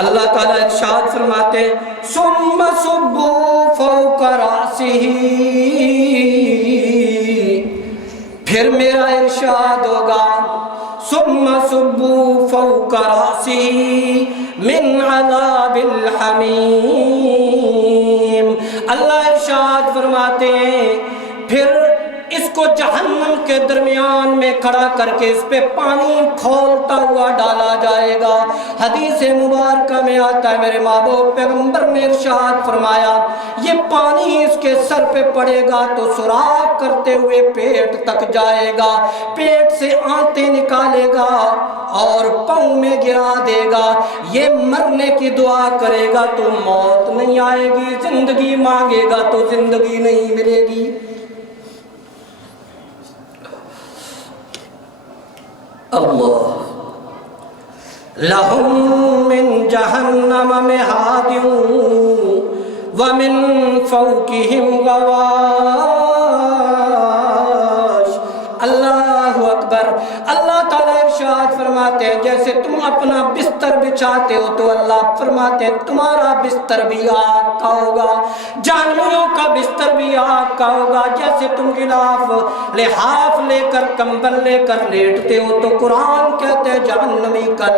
اللہ تعالیٰ ارشاد فرماتے ثم صبوا فوق رأسه، پھر میرا ارشاد ہوگا ثم صبوا فوق رأسه من عذاب الحمیم۔ اللہ ارشاد فرماتے ہیں پھر اس کو جہنم کے درمیان میں کھڑا کر کے اس پہ پانی کھولتا ہوا ڈالا جائے گا۔ حدیث مبارکہ میں آتا ہے میرے محبوب پیغمبر نے ارشاد فرمایا یہ پانی اس کے سر پہ پڑے گا تو سوراخ کرتے ہوئے پیٹ تک جائے گا، پیٹ سے آنتیں نکالے گا اور پاؤں میں گرا دے گا۔ یہ مرنے کی دعا کرے گا تو موت نہیں آئے گی، زندگی مانگے گا تو زندگی نہیں ملے گی۔ اللہ لہم من جہنم مہاد ومن فوقہم غواش۔ اللہ اکبر۔ اللہ تعالیٰ ارشاد فرماتے ہیں جیسے تم اپنا بستر بچھاتے ہو تو اللہ فرماتے ہیں تمہارا بستر بھی آگ کا ہوگا، جہنمیوں کا بستر بھی آگ کا ہوگا۔ جیسے تم لحاف لے کر کمبل لے کر لیٹتے ہو تو قرآن کہتے ہیں جہنمی کل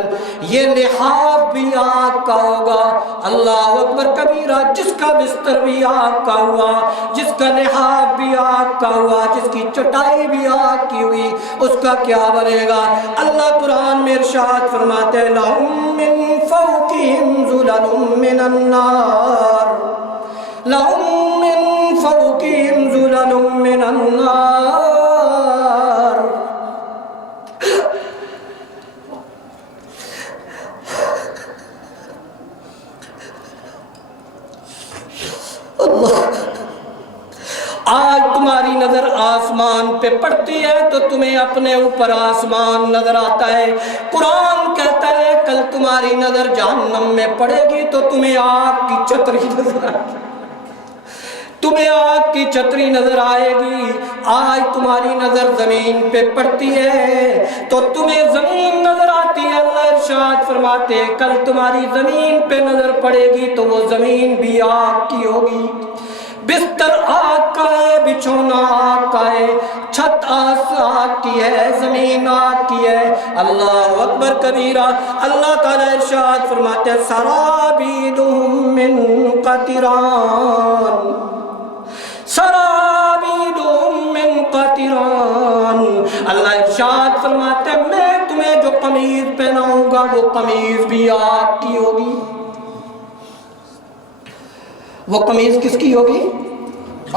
یہ لحاف بھی آگ کا ہوگا۔ اللہ اکبر کبیرہ۔ جس کا بستر بھی آگ کا ہوا، جس کا لحاف بھی آگ کا ہوا، جس کی چٹائی بھی آگ کی ہوئی، اس کا کیا بنے گا؟ اللہ قرآن میں ارشاد فرماتے ہیں لَهُم مِّن فَوْقِهِمْ ظُلَلٌ مِّنَ النَّارِ، لَهُم مِّن فَوْقِهِمْ ظُلَلٌ مِّنَ النَّارِ۔ آج تمہاری نظر آسمان پہ پڑتی ہے تو تمہیں اپنے اوپر آسمان نظر آتا ہے۔ قرآن کہتا ہے کل تمہاری نظر جہنم میں پڑے گی تو تمہیں آگ کی چھتری نظر آئے گی، تمہیں آگ کی چھتری نظر آئے گی۔ آج تمہاری نظر زمین پہ پڑتی ہے تو تمہیں زمین نظر آتی ہے۔ اللہ ارشاد فرماتے ہیں کل تمہاری زمین پہ نظر پڑے گی تو وہ زمین بھی آگ کی ہوگی۔ بستر آگ کا ہے، بچھونا آگ کا ہے، چھت آگ کی ہے، زمین آگ کی ہے۔ اللہ اکبر کبیرہ۔ اللہ تعالیٰ ارشاد فرماتے ہیں سرابیلہم من قطران، سرابیلہم من قطران۔ اللہ ارشاد فرماتے ہیں میں تمہیں جو قمیض پہناؤں گا وہ قمیض بھی آگ کی ہوگی۔ وہ قمیض کس کی ہوگی؟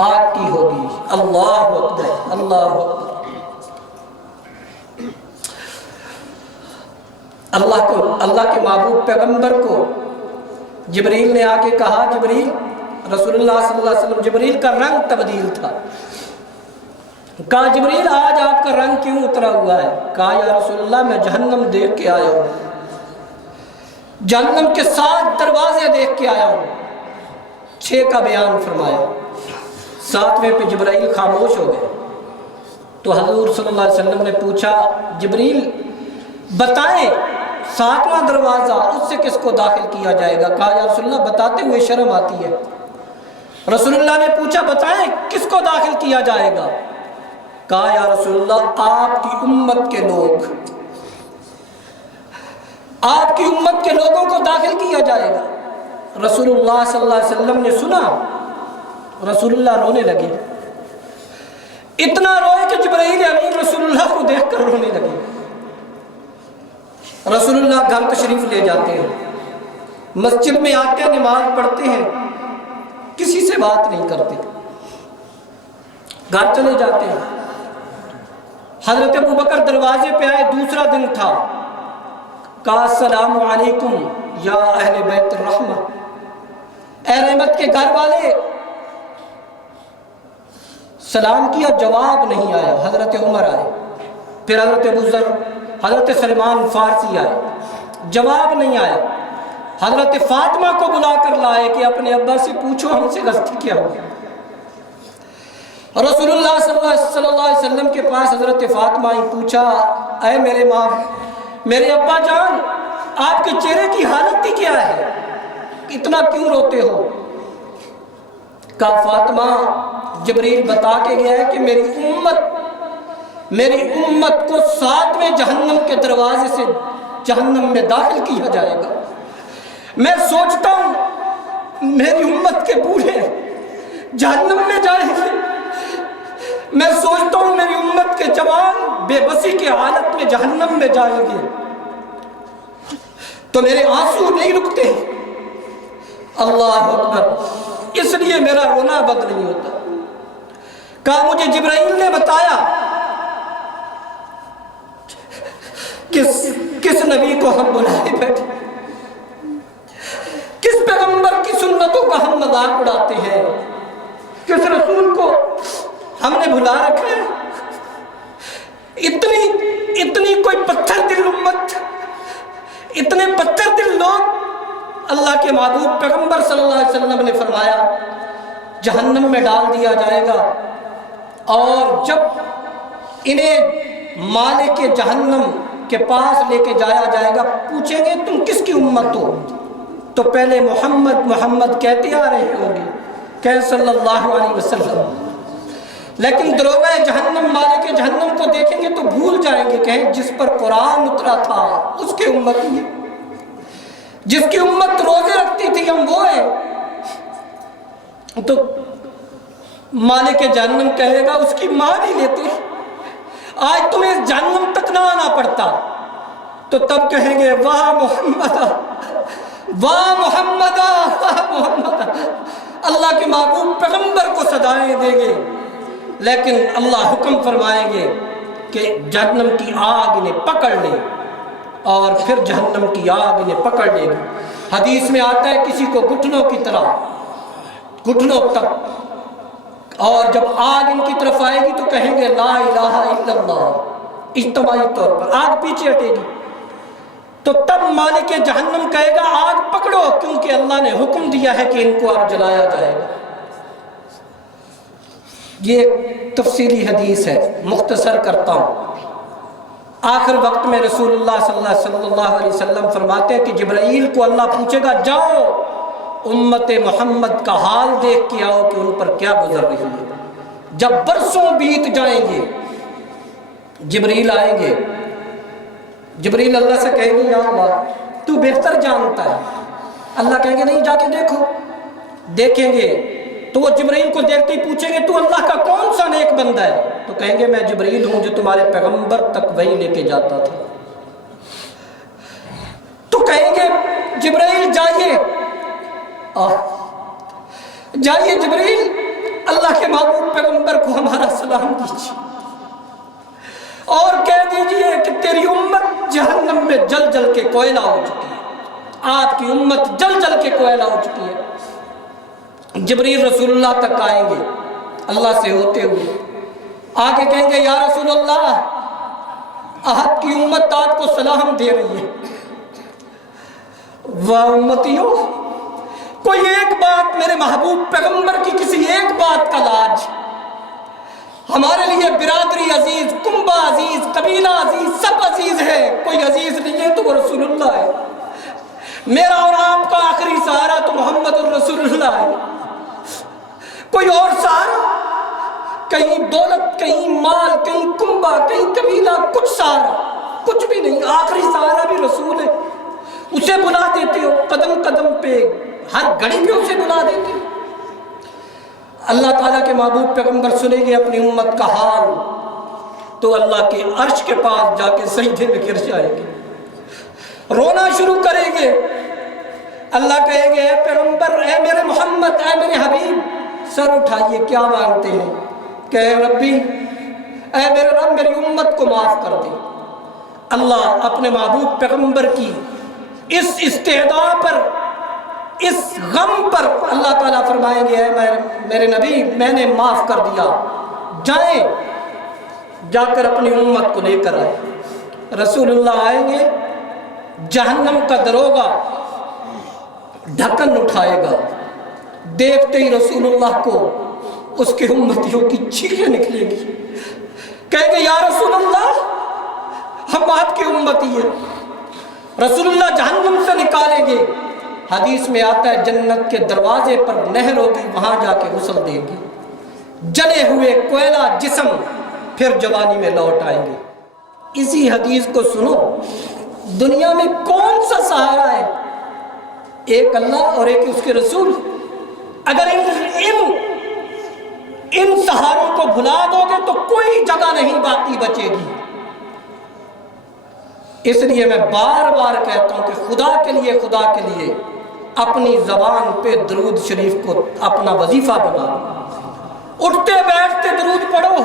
آگ کی ہوگی۔ اللہ اکبر، اللہ اکبر۔ اللہ کے محبوب پیغمبر کو جبریل نے آ کے کہا جبریل، رسول اللہ صلی اللہ علیہ وسلم، جبریل کا رنگ تبدیل تھا۔ کہا جبریل آج آپ کا رنگ کیوں اترا ہوا ہے؟ کہا یا رسول اللہ میں جہنم دیکھ کے آیا ہوں، جہنم کے 7 دروازے دیکھ کے آیا ہوں۔ 6 کا بیان فرمایا، 7ویں پہ جبرائیل خاموش ہو گئے تو حضور صلی اللہ علیہ وسلم نے پوچھا جبریل بتائیں 7واں دروازہ اس سے کس کو داخل کیا جائے گا؟ کہا یا رسول اللہ بتاتے ہوئے شرم آتی ہے۔ رسول اللہ نے پوچھا بتائیں کس کو داخل کیا جائے گا؟ کہا یا رسول اللہ آپ کی امت کے لوگ، آپ کی امت کے لوگوں کو داخل کیا جائے گا۔ رسول اللہ صلی اللہ علیہ وسلم نے سنا، رسول اللہ رونے لگے، اتنا روئے کہ جبرائیل امین رسول اللہ کو دیکھ کر رونے لگے۔ رسول اللہ گھر تشریف لے جاتے ہیں، مسجد میں آتے ہیں، نماز پڑھتے ہیں، کسی سے بات نہیں کرتے، گھر چلے جاتے ہیں۔ حضرت ابوبکر دروازے پہ آئے، دوسرا دن تھا، کہا السلام علیکم یا اہل بیت الرحمہ، اے رحمت کے گھر والے، سلام کیا، جواب نہیں آیا۔ حضرت عمر آئے، پھر حضرت ابو ذر، حضرت سلمان فارسی آئے، جواب نہیں آیا۔ حضرت فاطمہ کو بلا کر لائے کہ اپنے ابا سے پوچھو ہم سے غلطی کیا ہو۔ رسول اللہ صلی اللہ علیہ وسلم کے پاس حضرت فاطمہ ہی پوچھا اے میرے ماں، میرے ابا جان، آپ کے چہرے کی حالت ہی کیا ہے؟ اتنا کیوں روتے ہو؟ کہا فاطمہ جبریل بتا کے گیا ہے کہ میری امت کو 7ویں جہنم کے دروازے سے جہنم میں داخل کیا جائے گا۔ میں سوچتا ہوں میری امت کے بوڑھے جہنم میں جائیں گے، میں سوچتا ہوں میری امت کے جوان بے بسی کے حالت میں جہنم میں جائیں گے، تو میرے آنسو نہیں رکتے۔ اللہ اکبر، اس لیے میرا رونا بند نہیں ہوتا۔ کہا مجھے جبرائیل نے بتایا کس نبی کو ہم بلائے بیٹھے، کس پیغمبر کی سنتوں کا ہم مذاق اڑاتے ہیں، کس رسول کو ہم نے بھلا رکھا ہے۔ اتنی کوئی پتھر دل امت، اتنے پتھر دل لوگ، اللہ کے محبوب پیغمبر صلی اللہ علیہ وسلم نے فرمایا جہنم میں ڈال دیا جائے گا، اور جب انہیں مالک جہنم کے پاس لے کے جایا جائے گا، پوچھیں گے تم کس کی امت ہو؟ تو پہلے محمد محمد کہتے آ رہے ہوں گے کہ صلی اللہ علیہ وسلم، لیکن دروغہ جہنم مالک جہنم کو دیکھیں گے تو بھول جائیں گے، کہیں جس پر قرآن اترا تھا اس کے امت ہی، جس کی امت روزے رکھتی تھی ہم وہ ہیں۔ تو مالک جہنم کہے گا اس کی ماں نہیں لیتے، آج تمہیں اس جہنم تک نہ آنا پڑتا، تو تب کہیں گے واہ محمد واہ محمد واہ محمد، اللہ کے محبوب پیغمبر کو صدائیں دیں گے، لیکن اللہ حکم فرمائیں گے کہ جہنم کی آگ انہیں پکڑ لے، اور پھر جہنم کی آگ انہیں پکڑ لے گی۔ حدیث میں آتا ہے کسی کو گھٹنوں کی طرح، گھٹنوں تک، اور جب آگ ان کی طرف آئے گی تو کہیں گے لا الہ الا اللہ، اجتماعی طور پر آگ پیچھے ہٹے گی، تو تب مالک جہنم کہے گا آگ پکڑو، کیونکہ اللہ نے حکم دیا ہے کہ ان کو اب جلایا جائے گا۔ یہ تفصیلی حدیث ہے، مختصر کرتا ہوں۔ آخر وقت میں رسول اللہ صلی اللہ علیہ وسلم فرماتے ہیں کہ جبرائیل کو اللہ پوچھے گا جاؤ امت محمد کا حال دیکھ کے آؤ کہ ان پر کیا گزر رہی ہے۔ جب برسوں بیت جائیں گے جبرائیل آئیں گے، جبرائیل اللہ سے کہیں گے یا اللہ تو بہتر جانتا ہے، اللہ کہیں گے نہیں جا کے دیکھو، دیکھیں گے تو وہ جبرائیل کو دیکھتے ہی پوچھیں گے تو اللہ کا کون سا نیک بندہ ہے؟ تو کہیں گے میں جبرائیل ہوں جو تمہارے پیغمبر تک وحی لے کے جاتا تھا۔ تو کہیں گے جبرائیل جائیے، جائیے جبرائیل اللہ کے محبوب پیغمبر کو ہمارا سلام دیجیے اور کہہ دیجیے کہ تیری امت جہنم میں جل جل کے کوئلہ ہو چکی ہے، آپ کی امت جل جل کے کوئلہ ہو چکی ہے۔ جبریل رسول اللہ تک آئیں گے اللہ سے ہوتے ہوئے، آگے کہیں گے یا رسول اللہ آپ کی امت آپ کو سلام دے رہی ہے۔ واہ امتیوں، کوئی ایک بات میرے محبوب پیغمبر کی کسی ایک بات کا لاج، ہمارے لیے برادری عزیز، کنبہ عزیز، قبیلہ عزیز، سب عزیز ہے، کوئی عزیز نہیں ہے تو وہ رسول اللہ ہے۔ میرا اور آپ کا آخری سہارا تو محمد الرسول اللہ ہے، کوئی اور سہارا، کہیں دولت، کہیں مال، کہیں کنبہ، کہیں قبیلہ، کچھ سہارا کچھ بھی نہیں، آخری سہارا بھی رسول ہے۔ اسے بلا دیتے ہو قدم قدم پہ، ہر گھڑی پہ اسے بلا دیتے ہو۔ اللہ تعالیٰ کے محبوب پیغمبر سنیں گے اپنی امت کا حال تو اللہ کے عرش کے پاس جا کے سجدے میں گر جائیں گے، رونا شروع کریں گے۔ اللہ کہیں گے اے پیغمبر، اے میرے محمد، اے میرے حبیب، سر اٹھائیے، کیا مانگتے ہیں؟ کہ اے ربی، اے میرے رب میری امت کو معاف کر دے۔ اللہ اپنے محبوب پیغمبر کی اس استعداء پر، اس غم پر اللہ تعالیٰ فرمائیں گے اے میرے نبی میں نے معاف کر دیا، جائیں جا کر اپنی امت کو لے کر آئے۔ رسول اللہ آئیں گے، جہنم کا دروغہ ڈھکن اٹھائے گا، دیکھتے ہی رسول اللہ کو اس کے امتیوں کی چیخیں نکلے گی، کہیں گے یا رسول اللہ ہم آپ کی امتی ہیں۔ رسول اللہ جہنم سے نکالیں گے، حدیث میں آتا ہے جنت کے دروازے پر نہر ہوگی، وہاں جا کے غسل دیں گے، جلے ہوئے کوئلہ جسم پھر جوانی میں لوٹ آئیں گے۔ اسی حدیث کو سنو، دنیا میں کون سا سہارا ہے؟ ایک اللہ اور ایک اس کے رسول۔ اگر ان سہاروں کو بھلا دو گے تو کوئی جگہ نہیں باقی بچے گی۔ اس لیے میں بار بار کہتا ہوں کہ خدا کے لیے اپنی زبان پہ درود شریف کو اپنا وظیفہ بناؤ، اٹھتے بیٹھتے درود پڑھو،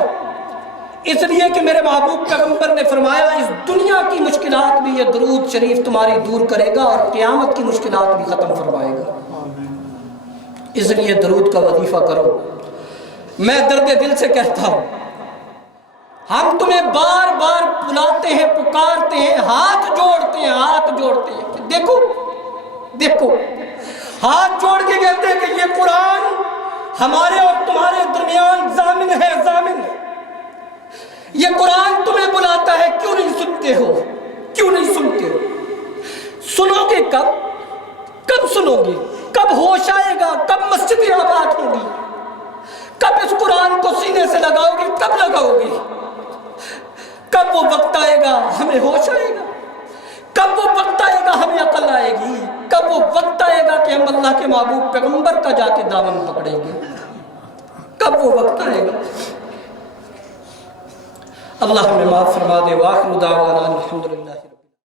اس لیے کہ میرے محبوب پیغمبر نے فرمایا اس دنیا کی مشکلات بھی یہ درود شریف تمہاری دور کرے گا اور قیامت کی مشکلات بھی ختم فرمائے گا۔ اس لیے درود کا وظیفہ کرو۔ میں درد دل سے کہتا ہوں، ہم تمہیں بار بار بلاتے ہیں، پکارتے ہیں، ہاتھ جوڑتے ہیں کہ دیکھو ہاتھ جوڑ کے کہتے ہیں کہ یہ قرآن ہمارے اور تمہارے درمیان ضامن ہے۔ یہ قرآن تمہیں بلاتا ہے، کیوں نہیں سنتے ہو؟ سنو گے کب سنو گے؟ کب ہوش آئے گا؟ کب مسجدیں آباد ہوگی؟ کب اس قرآن کو سینے سے لگاؤ گے؟ کب لگاؤ گے؟ کب وہ وقت آئے گا ہمیں ہوش آئے گا؟ کب وہ وقت آئے گا ہمیں عقل آئے گی؟ کب وہ وقت آئے گا کہ ہم اللہ کے محبوب پیغمبر کا جا کے دامن پکڑیں گے؟ کب وہ وقت آئے گا؟ اللہ ہمیں معاف فرما دے۔ وآخر دعوانا الحمدللہ۔